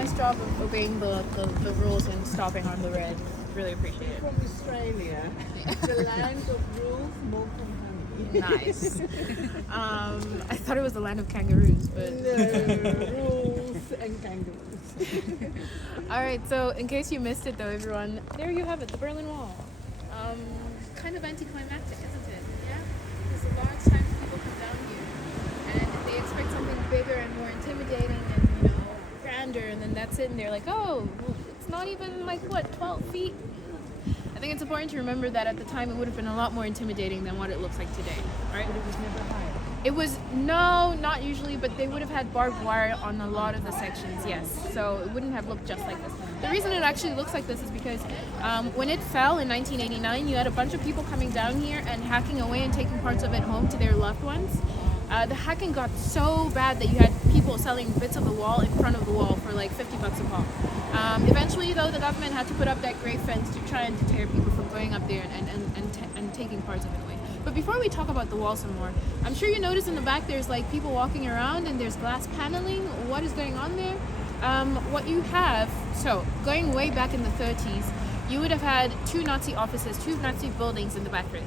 Nice job of obeying the rules and stopping on the red. Really appreciate it. From Australia, the land of rules, milk and honey. Nice. I thought it was the land of kangaroos, but No, rules and kangaroos. all right. So in case you missed it, though, everyone, there you have it, the Berlin Wall. Kind of anticlimactic, isn't it? Yeah. Because a lot of times people come down here and they expect something bigger and more intimidating and grander, and then that's it, and they're like, oh, well, it's not even like what 12 feet. I think it's important to remember that at the time it would have been a lot more intimidating than what it looks like today, right? But it was never high. It was, no, not usually, but they would have had barbed wire on a lot of the sections, yes. So it wouldn't have looked just like this. The reason it actually looks like this is because when it fell in 1989, you had a bunch of people coming down here and hacking away and taking parts of it home to their loved ones. The hacking got so bad that you had people selling bits of the wall in front of the wall for like $50 a pop. Eventually, though, the government had to put up that great fence to try and deter people from going up there and taking parts of it away. But before we talk about the wall some more, I'm sure you notice in the back there's like people walking around and there's glass paneling. What is going on there? What you have, so going way back in the 30s, you would have had two Nazi offices, two Nazi buildings in the back right.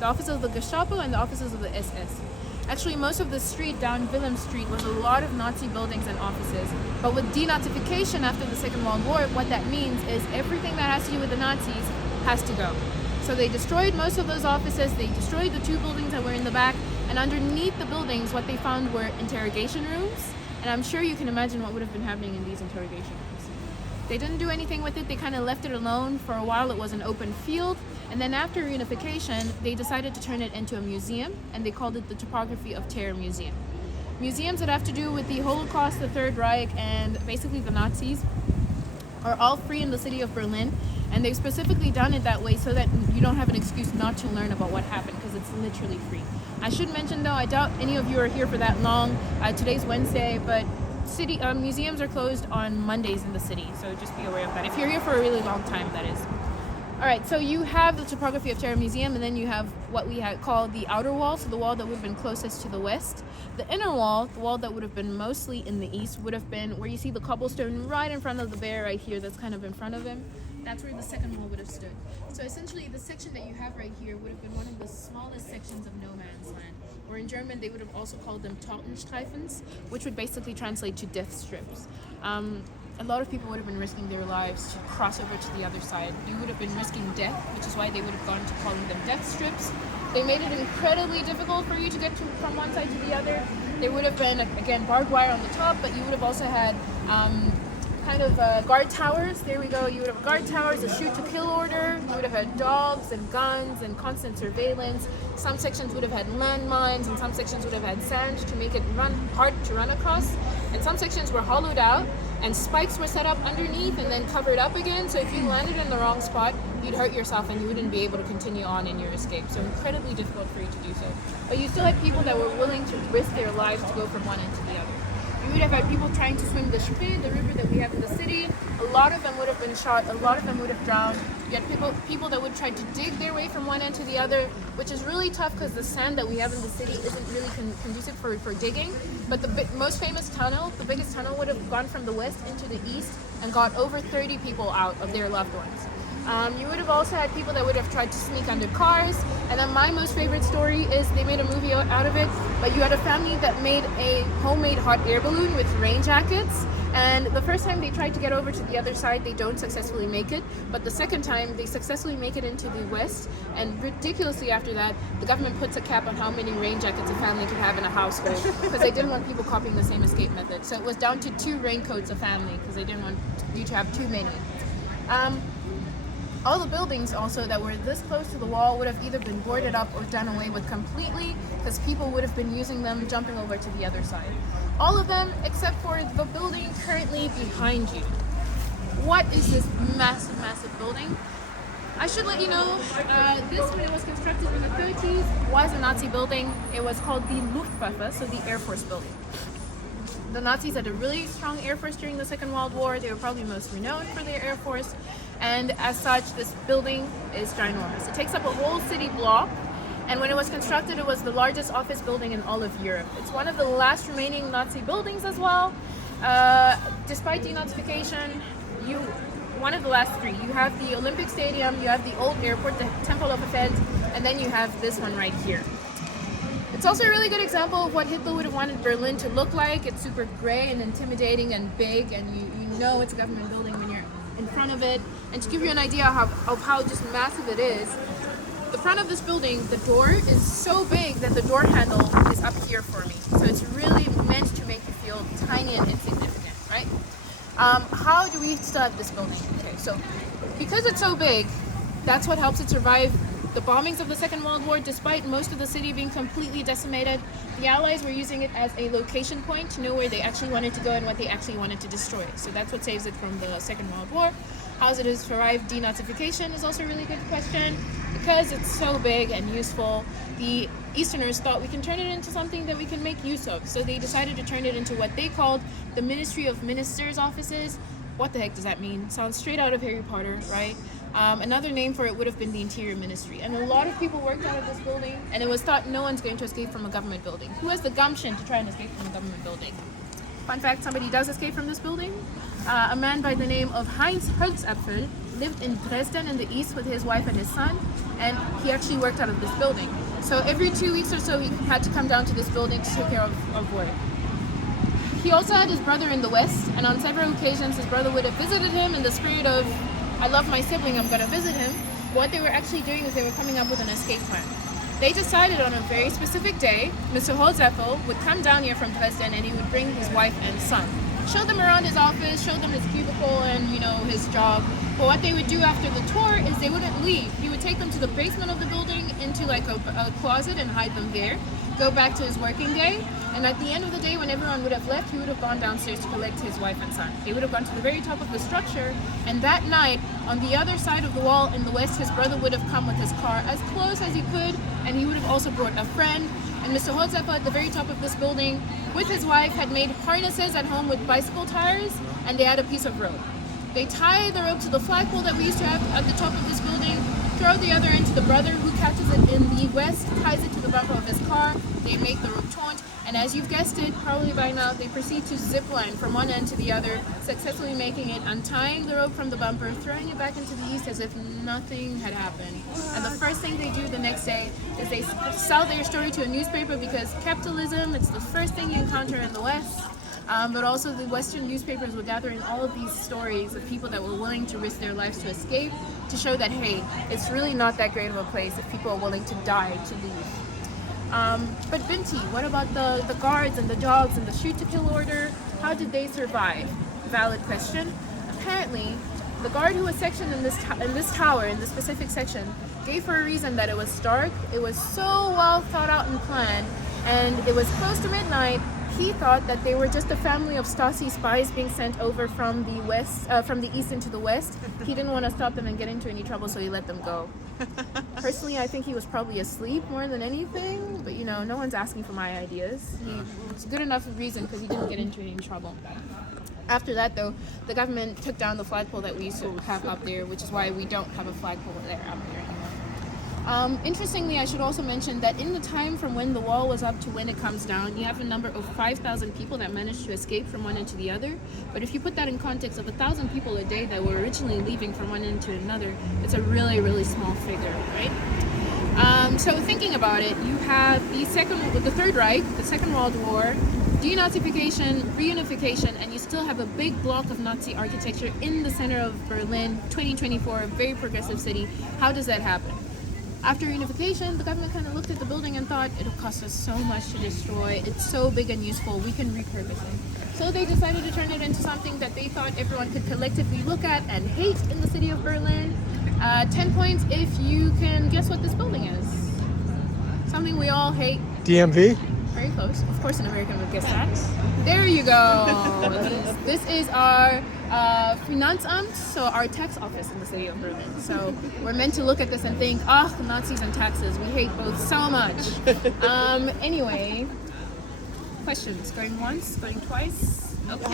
The offices of the Gestapo and the offices of the SS. Actually, most of the street down Wilhelm Street was a lot of Nazi buildings and offices. But with denazification after the Second World War, what that means is everything that has to do with the Nazis has to go. So they destroyed most of those offices, they destroyed the two buildings that were in the back, and underneath the buildings, what they found were interrogation rooms. And I'm sure you can imagine what would have been happening in these interrogation rooms. They didn't do anything with it, they kind of left it alone. For a while, it was an open field. And then after reunification, they decided to turn it into a museum, and they called it the Topography of Terror Museum. Museums that have to do with the Holocaust, the Third Reich, and basically the Nazis are all free in the city of Berlin, and they've specifically done it that way so that you don't have an excuse not to learn about what happened, because it's literally free. I should mention, though, I doubt any of you are here for that long. Today's Wednesday, but city museums are closed on Mondays in the city, so just be aware of that. If you're here for a really long time, that is. All right, so you have the Topography of Terror Museum, and then you have what we had called the outer wall, so the wall that would have been closest to the west. The inner wall, the wall that would have been mostly in the east, would have been where you see the cobblestone right in front of the bear right here, that's kind of in front of him. That's where the second wall would have stood. So essentially, the section that you have right here would have been one of the smallest sections of no man's land, or in German, they would have also called them Totenstreifens, which would basically translate to death strips. A lot of people would have been risking their lives to cross over to the other side. You would have been risking death, which is why they would have gone to calling them death strips. They made it incredibly difficult for you to get from one side to the other. There would have been, again, barbed wire on the top, but you would have also had guard towers. There we go. You would have guard towers, a shoot to kill order. You would have had dogs and guns and constant surveillance. Some sections would have had landmines, and some sections would have had sand to make it hard to run across. And some sections were hollowed out, and spikes were set up underneath and then covered up again. So if you landed in the wrong spot, you'd hurt yourself and you wouldn't be able to continue on in your escape. So incredibly difficult for you to do so. But you still had people that were willing to risk their lives to go from one end to the other. You would have had people trying to swim the Spree, the river that we have in the city. A lot of them would have been shot. A lot of them would have drowned. You had people that would try to dig their way from one end to the other, which is really tough because the sand that we have in the city isn't really conducive for digging. But the most famous tunnel, the biggest tunnel, would have gone from the west into the east and got over 30 people out of their loved ones. You would have also had people that would have tried to sneak under cars. And then my most favorite story is they made a movie out of it, but you had a family that made a homemade hot air balloon with rain jackets. And the first time they tried to get over to the other side, they don't successfully make it. But the second time, they successfully make it into the west. And ridiculously after that, the government puts a cap on how many rain jackets a family can have in a household because they didn't want people copying the same escape method. So it was down to 2 raincoats a family because they didn't want you to have too many. All the buildings also that were this close to the wall would have either been boarded up or done away with completely because people would have been using them, jumping over to the other side. All of them except for the building currently behind you. What is this massive, massive building? I should let you know, this, when it was constructed in the 30s, was a Nazi building. It was called the Luftwaffe, so the Air Force building. The Nazis had a really strong Air Force during the Second World War. They were probably most renowned for their Air Force. And as such, this building is ginormous. It takes up a whole city block. And when it was constructed, it was the largest office building in all of Europe. It's one of the last remaining Nazi buildings as well. Despite denazification, one of the last three. You have the Olympic Stadium, you have the old airport, the Temple of Efes, and then you have this one right here. It's also a really good example of what Hitler would have wanted Berlin to look like. It's super gray and intimidating and big, and you know it's a government building when you're in front of it. And to give you an idea of how just massive it is, the front of this building, the door is so big that the door handle is up here for me. So it's really meant to make you feel tiny and insignificant, right? How do we still have this building? Okay, so because it's so big, that's what helps it survive the bombings of the Second World War. Despite most of the city being completely decimated, the Allies were using it as a location point to know where they actually wanted to go and what they actually wanted to destroy. So that's what saves it from the Second World War. How does it survive denazification is also a really good question. Because it's so big and useful, the Easterners thought we can turn it into something that we can make use of. So they decided to turn it into what they called the Ministry of Ministers' offices. What the heck does that mean? Sounds straight out of Harry Potter, right? Another name for it would have been the Interior Ministry. And a lot of people worked out of this building, and it was thought no one's going to escape from a government building. Who has the gumption to try and escape from a government building? Fun fact, somebody does escape from this building. A man by the name of Heinz Holzapfel lived in Dresden in the east with his wife and his son, and he actually worked out of this building. So every 2 weeks or so he had to come down to this building to take care of work. He also had his brother in the west, and on several occasions his brother would have visited him in the spirit of, I love my sibling, I'm going to visit him. What they were actually doing is they were coming up with an escape plan. They decided on a very specific day, Mr. Holzapfel would come down here from Dresden and he would bring his wife and son. Show them around his office, show them his cubicle and, his job. But what they would do after the tour is they wouldn't leave. He would take them to the basement of the building into like a closet and hide them there, go back to his working day, and at the end of the day when everyone would have left, he would have gone downstairs to collect his wife and son. They would have gone to the very top of the structure, and that night, on the other side of the wall in the west, his brother would have come with his car as close as he could, and he would have also brought a friend. And Mr. Holzapfel at the very top of this building with his wife had made harnesses at home with bicycle tires, and they had a piece of rope. They tie the rope to the flagpole that we used to have at the top of this building, throw the other end to the brother who catches it in the west, ties it to the bumper of his car, they make the rope taut, and as you've guessed it, probably by now, they proceed to zip line from one end to the other, successfully making it, untying the rope from the bumper, throwing it back into the east as if nothing had happened. And the first thing they do the next day is they sell their story to a newspaper because capitalism, it's the first thing you encounter in the West. But also the Western newspapers were gathering all of these stories of people that were willing to risk their lives to escape, to show that, hey, it's really not that great of a place if people are willing to die to leave. But Binti, what about the guards and the dogs and the shoot to kill order? How did they survive? Valid question. Apparently, the guard who was sectioned in this tower, in this specific section, gave for a reason that it was dark, it was so well thought out and planned, and it was close to midnight. He thought that they were just a family of Stasi spies being sent over from the west, from the east into the west. He didn't want to stop them and get into any trouble, so he let them go. Personally, I think he was probably asleep more than anything, but no one's asking for my ideas. It's a good enough reason because he didn't get into any trouble. After that, though, the government took down the flagpole that we used to have up there, which is why we don't have a flagpole there up there anymore. Interestingly, I should also mention that in the time from when the wall was up to when it comes down, you have a number of 5,000 people that managed to escape from one end to the other. But if you put that in context of 1,000 people a day that were originally leaving from one end to another, it's a really, really small figure, right? So thinking about it, you have the Third Reich, the Second World War, denazification, reunification, and you still have a big block of Nazi architecture in the center of Berlin, 2024, a very progressive city. How does that happen? After reunification, the government kind of looked at the building and thought, it'll cost us so much to destroy, it's so big and useful, we can repurpose it. So they decided to turn it into something that they thought everyone could collectively look at and hate in the city of Berlin. 10 points if you can guess what this building is. Something we all hate. DMV? Very close. Of course an American would guess that. There you go. This is our Finanzamt, so our tax office in the city of Berlin. So we're meant to look at this and think, Nazis and taxes, we hate both so much. Anyway, questions? Going once? Going twice? Okay.